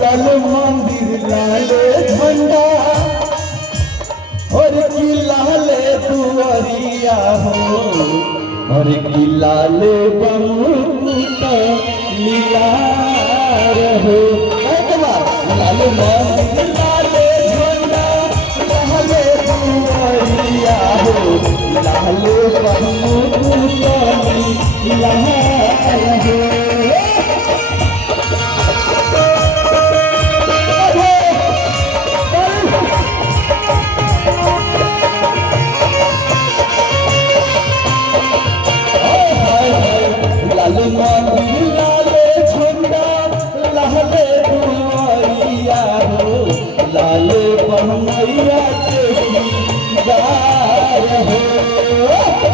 लाल मंदिर लाल झंडा और की लाल दुआरिया हो और की लाल बमुकुट लीला रहो लाल मंदिर लाल झंडा लाल दुआरिया हो लाल बमुकुट लीला रहो। लाल बहमैया के दीदार हो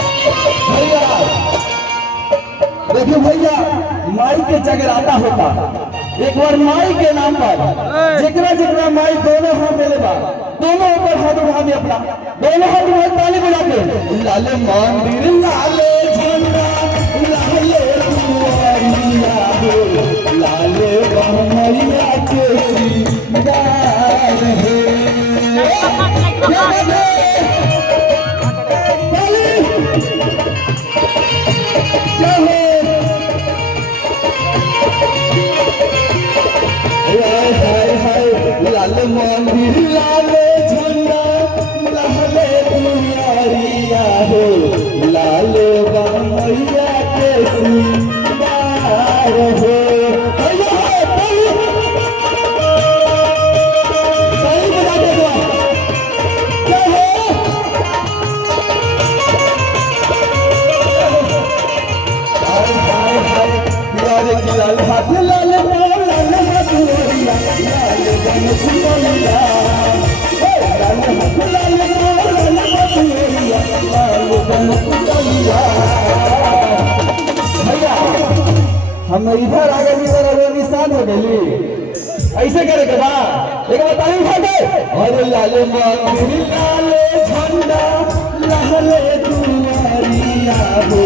भैया देखिए भैया माई के जगराता होता एक बार माई के नाम पर जिकरा जिकरा माई दोनों हाथ मिले बा दोनों ऊपर हाथ उठा दे अपना दोनों हाथ में ताली बजा के लाल मंदिर लाल झंडा लाल दुआरिया हो लाल बहमैया के दीदार हो। लाल मंदिर लाल झंडा लाल दुआरिया हो लाल बहमैया के दीदार हो। लाल हाथ लाल लाल दुआरिया लाल बमुकुटलिया लाल हाथ लाल लाल दुआरिया लाल बमुकुटलिया। भैया हम इधर आ गए इधर अगर निशान हो गई ऐसे करे के बा एक बार ताली उठा दे और लाल मंदिर लाल झंडा लाल दुआरिया हो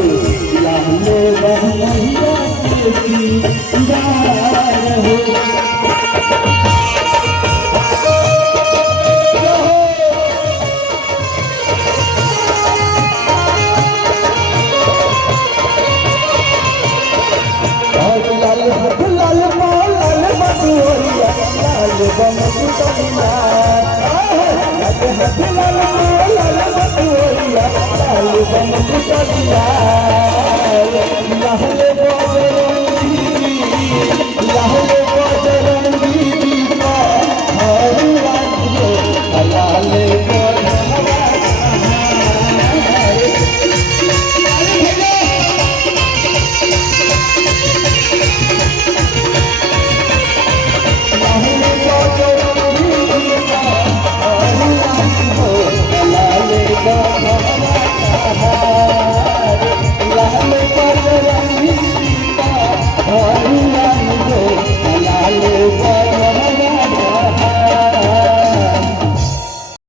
लाल बहमैया के दीदार हो। लाल हाथ लाल लाल बटुरिया लाल बमुकुटलिया लाल हाथ लाल लाल बटुरिया लाल बमुकुटलिया।